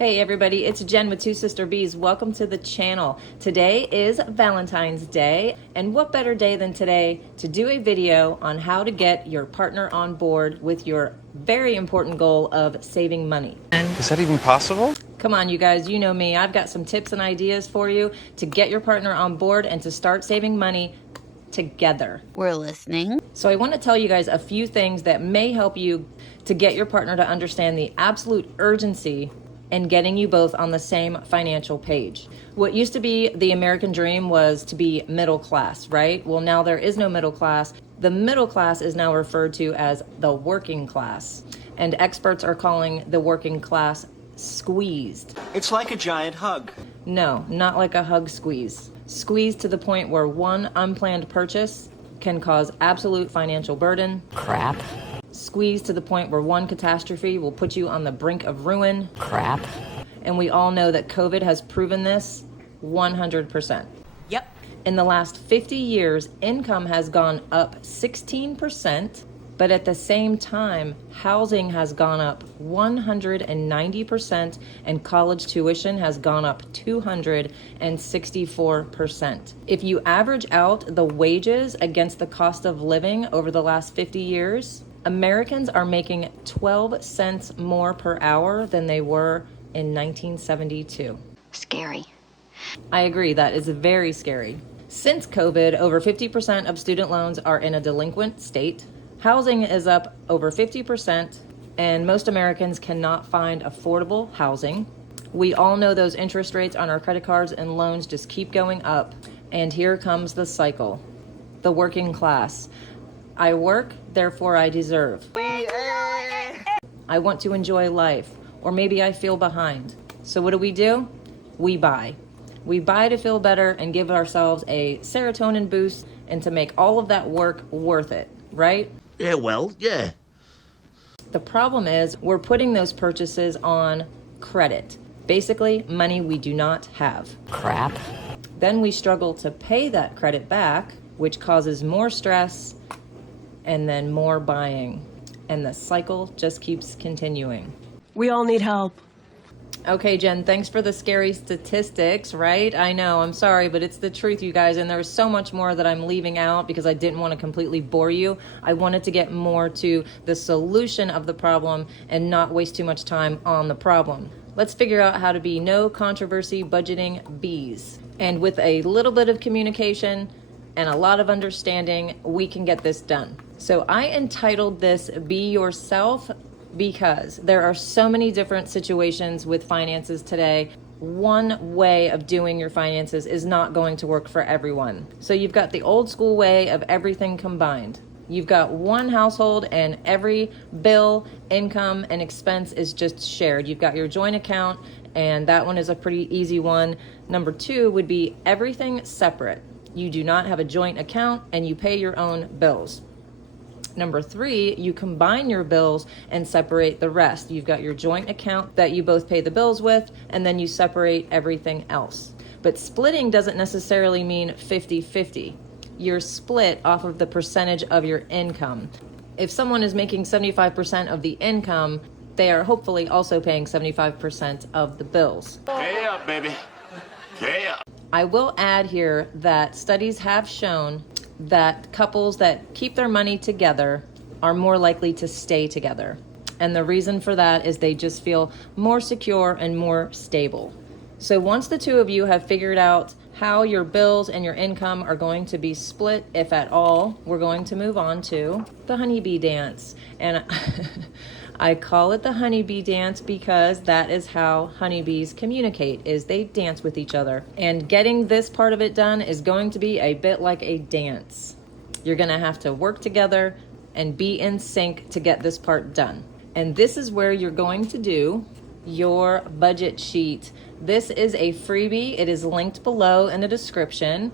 Hey everybody, it's Jen with Two Sister Bees. Welcome to the channel. Today is Valentine's Day, and what better day than today to do a video on how to get your partner on board with your very important goal of saving money. Is that even possible? Come on, you guys, you know me. I've got some tips and ideas for you to get your partner on board and to start saving money together. We're listening. So I want to tell you guys a few things that may help you to get your partner to understand the absolute urgency and getting you both on the same financial page. What used to be the American dream was to be middle class, right? Well, now there is no middle class. The middle class is now referred to as the working class, and experts are calling the working class squeezed. It's like a giant hug. No, not like a hug squeeze. Squeezed to the point where one unplanned purchase can cause absolute financial burden. Crap. Squeezed to the point where one catastrophe will put you on the brink of ruin. Crap. And we all know that COVID has proven this 100%. Yep. In the last 50 years, income has gone up 16%, but at the same time, housing has gone up 190% and college tuition has gone up 264%. If you average out the wages against the cost of living over the last 50 years, Americans are making 12 cents more per hour than they were in 1972. Scary. I agree, that is very scary. Since COVID, over 50% of student loans are in a delinquent state. Housing is up over 50%, and most Americans cannot find affordable housing. We all know those interest rates on our credit cards and loans just keep going up. And here comes the cycle. The working class. I work, therefore I deserve. I want to enjoy life, or maybe I feel behind. So what do? We buy. We buy to feel better and give ourselves a serotonin boost and to make all of that work worth it, right? Yeah, well, yeah. The problem is we're putting those purchases on credit. Basically, money we do not have. Crap. Then we struggle to pay that credit back, which causes more stress and then more buying. And the cycle just keeps continuing. We all need help. Okay, Jen, thanks for the scary statistics, right? I know, I'm sorry, but it's the truth, you guys, and there's so much more that I'm leaving out because I didn't want to completely bore you. I wanted to get more to the solution of the problem and not waste too much time on the problem. Let's figure out how to be no controversy budgeting bees. And with a little bit of communication and a lot of understanding, we can get this done. So I entitled this Be Yourself because there are so many different situations with finances today. One way of doing your finances is not going to work for everyone. So you've got the old school way of everything combined. You've got one household and every bill, income, and expense is just shared. You've got your joint account, and that one is a pretty easy one. Number two would be everything separate. You do not have a joint account and you pay your own bills. Number three, you combine your bills and separate the rest. You've got your joint account that you both pay the bills with, and then you separate everything else. But splitting doesn't necessarily mean 50-50. You're split off of the percentage of your income. If someone is making 75% of the income, they are hopefully also paying 75% of the bills. Pay up, baby. Pay up. I will add here that studies have shown that couples that keep their money together are more likely to stay together. And the reason for that is they just feel more secure and more stable. So once the two of you have figured out how your bills and your income are going to be split, if at all, we're going to move on to the honeybee dance. And I call it the honeybee dance because that is how honeybees communicate, is they dance with each other. And getting this part of it done is going to be a bit like a dance. You're gonna have to work together and be in sync to get this part done. And this is where you're going to do your budget sheet. This is a freebie. It is linked below in the description.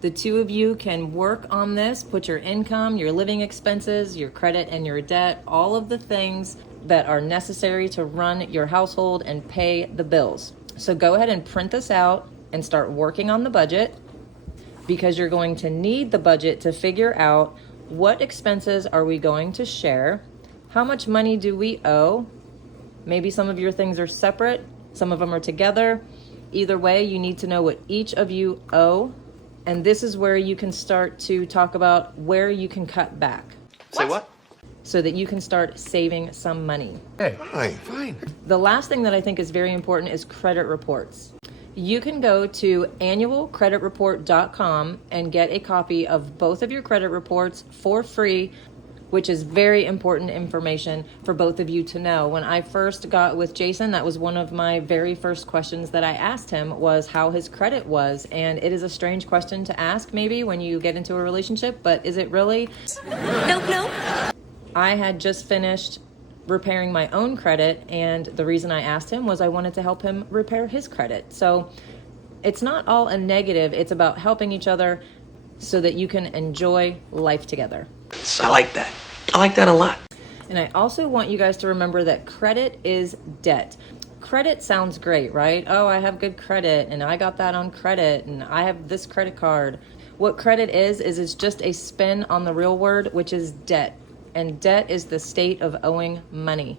The two of you can work on this, put your income, your living expenses, your credit and your debt, all of the things that are necessary to run your household and pay the bills. So go ahead and print this out and start working on the budget, because you're going to need the budget to figure out what expenses are we going to share, how much money do we owe, maybe some of your things are separate, Some of them are together. Either way, you need to know what each of you owe. And this is where you can start to talk about where you can cut back. Say what? So that you can start saving some money. Hey, fine. The last thing that I think is very important is credit reports. You can go to annualcreditreport.com and get a copy of both of your credit reports for free, which is very important information for both of you to know. When I first got with Jason, that was one of my very first questions that I asked him was how his credit was. And it is a strange question to ask maybe when you get into a relationship, but is it really? Nope. I had just finished repairing my own credit, and the reason I asked him was I wanted to help him repair his credit. So it's not all a negative, it's about helping each other so that you can enjoy life together. I like that. I like that a lot. And I also want you guys to remember that credit is debt. Credit sounds great, right? Oh, I have good credit, and I got that on credit, and I have this credit card. What credit is it's just a spin on the real word, which is debt. And debt is the state of owing money.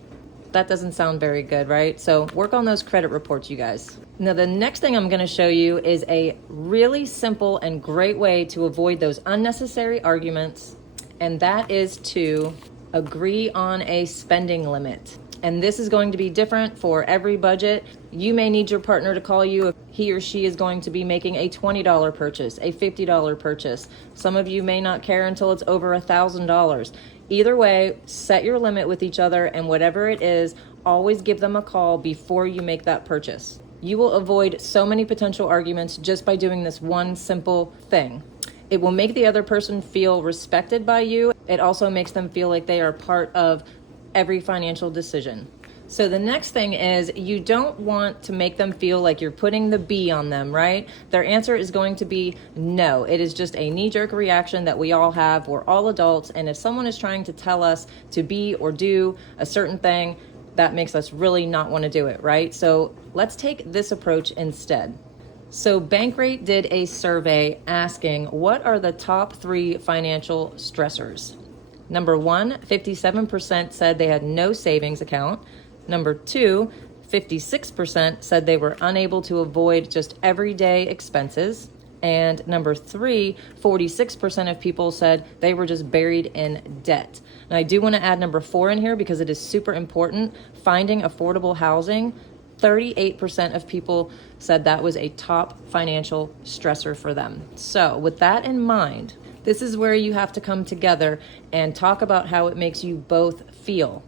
That doesn't sound very good, right? So work on those credit reports, you guys. Now, the next thing I'm going to show you is a really simple and great way to avoid those unnecessary arguments, and that is to agree on a spending limit. And this is going to be different for every budget. You may need your partner to call you if he or she is going to be making a $20 purchase, a $50 purchase. Some of you may not care until it's over $1,000. Either way, set your limit with each other, and whatever it is, always give them a call before you make that purchase. You will avoid so many potential arguments just by doing this one simple thing. It will make the other person feel respected by you. It also makes them feel like they are part of every financial decision. So the next thing is you don't want to make them feel like you're putting the B on them, right? Their answer is going to be no. It is just a knee-jerk reaction that we all have. We're all adults, and if someone is trying to tell us to be or do a certain thing, that makes us really not want to do it, right? So let's take this approach instead. So Bankrate did a survey asking what are the top 3 financial stressors. Number 1, 57% said they had no savings account. Number 2, 56% said they were unable to avoid just everyday expenses. And number 3, 46% of people said they were just buried in debt. And I do want to add number 4 in here because it is super important. Finding affordable housing, 38% of people said that was a top financial stressor for them. So with that in mind, this is where you have to come together and talk about how it makes you both feel.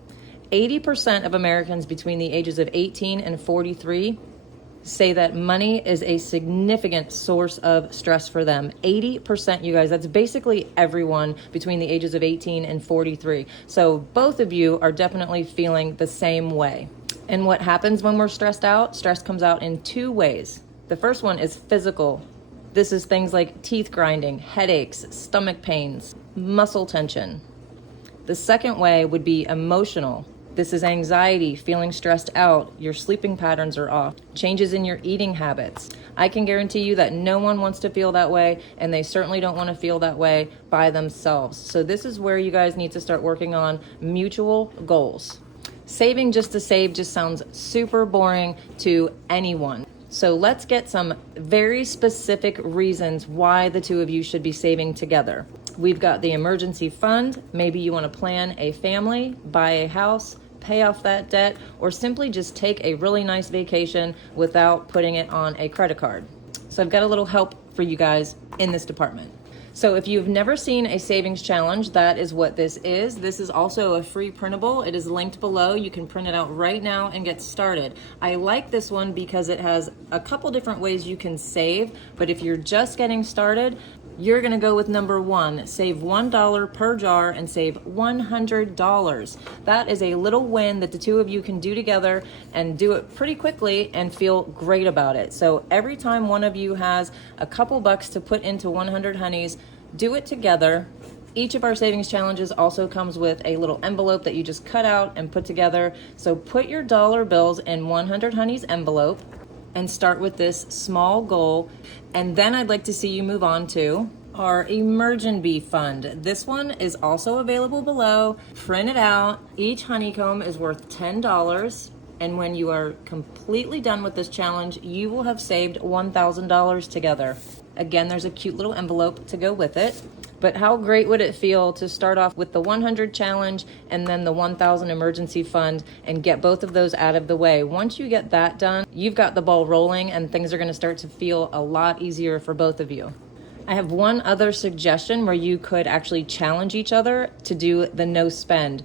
80% of Americans between the ages of 18 and 43 say that money is a significant source of stress for them. 80%, you guys, that's basically everyone between the ages of 18 and 43. So both of you are definitely feeling the same way. And what happens when we're stressed out? Stress comes out in 2 ways. The first one is physical. This is things like teeth grinding, headaches, stomach pains, muscle tension. The second way would be emotional. This is anxiety, feeling stressed out, your sleeping patterns are off, changes in your eating habits. I can guarantee you that no one wants to feel that way, and they certainly don't want to feel that way by themselves. So this is where you guys need to start working on mutual goals. Saving just to save just sounds super boring to anyone. So let's get some very specific reasons why the two of you should be saving together. We've got the emergency fund. Maybe you want to plan a family, buy a house, pay off that debt, or simply just take a really nice vacation without putting it on a credit card. So I've got a little help for you guys in this department. So if you've never seen a savings challenge, that is what this is. This is also a free printable. It is linked below. You can print it out right now and get started. I like this one because it has a couple different ways you can save, but if you're just getting started, you're gonna go with number 1, save $1 per jar and save $100. That is a little win that the two of you can do together and do it pretty quickly and feel great about it. So every time one of you has a couple bucks to put into 100 Honeys, do it together. Each of our savings challenges also comes with a little envelope that you just cut out and put together. So put your dollar bills in 100 Honeys envelope and start with this small goal. And then I'd like to see you move on to our Emergency Fund. This one is also available below. Print it out. Each honeycomb is worth $10. And when you are completely done with this challenge, you will have saved $1,000 together. Again, there's a cute little envelope to go with it. But how great would it feel to start off with the 100 challenge and then the 1,000 emergency fund and get both of those out of the way? Once you get that done, you've got the ball rolling and things are going to start to feel a lot easier for both of you. I have one other suggestion where you could actually challenge each other to do the no spend.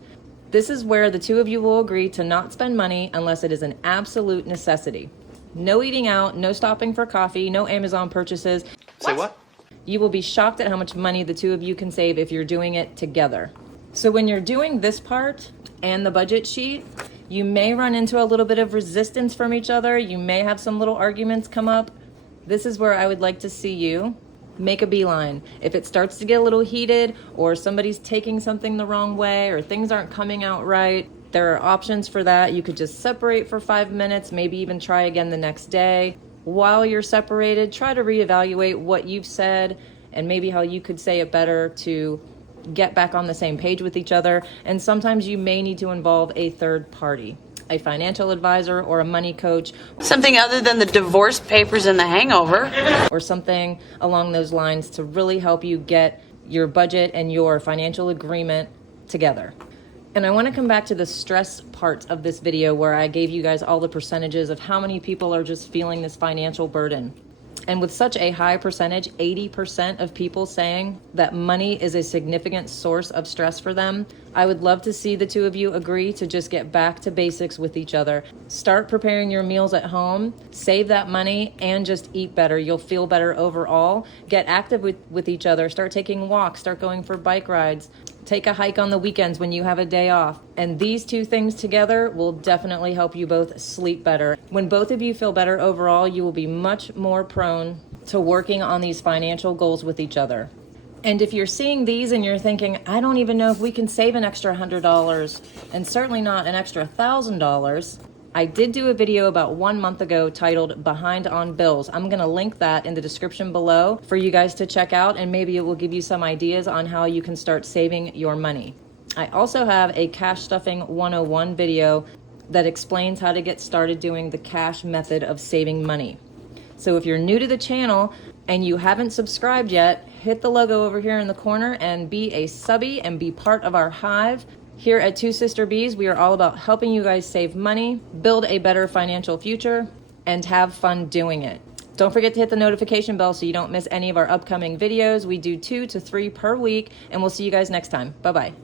This is where the two of you will agree to not spend money unless it is an absolute necessity. No eating out, no stopping for coffee, no Amazon purchases. Say what? You will be shocked at how much money the two of you can save if you're doing it together. So when you're doing this part and the budget sheet, you may run into a little bit of resistance from each other. You may have some little arguments come up. This is where I would like to see you make a beeline. If it starts to get a little heated or somebody's taking something the wrong way or things aren't coming out right, there are options for that. You could just separate for 5 minutes, maybe even try again the next day. While you're separated, try to reevaluate what you've said and maybe how you could say it better to get back on the same page with each other. And sometimes you may need to involve a third party, a financial advisor or a money coach. Something other than the divorce papers and the hangover. Or something along those lines to really help you get your budget and your financial agreement together. And I want to come back to the stress part of this video where I gave you guys all the percentages of how many people are just feeling this financial burden. And with such a high percentage, 80% of people saying that money is a significant source of stress for them, I would love to see the two of you agree to just get back to basics with each other. Start preparing your meals at home, save that money, and just eat better. You'll feel better overall. Get active with each other. Start taking walks, start going for bike rides. Take a hike on the weekends when you have a day off. And these two things together will definitely help you both sleep better. When both of you feel better overall, you will be much more prone to working on these financial goals with each other. And if you're seeing these and you're thinking, I don't even know if we can save an extra $100 and certainly not an extra $1,000, I did do a video about 1 month ago titled Behind on Bills. I'm going to link that in the description below for you guys to check out, and maybe it will give you some ideas on how you can start saving your money. I also have a Cash Stuffing 101 video that explains how to get started doing the cash method of saving money. So if you're new to the channel and you haven't subscribed yet, hit the logo over here in the corner and be a subby and be part of our hive. Here at Two Sister Bees, we are all about helping you guys save money, build a better financial future, and have fun doing it. Don't forget to hit the notification bell so you don't miss any of our upcoming videos. We do 2 to 3 per week, and we'll see you guys next time. Bye-bye.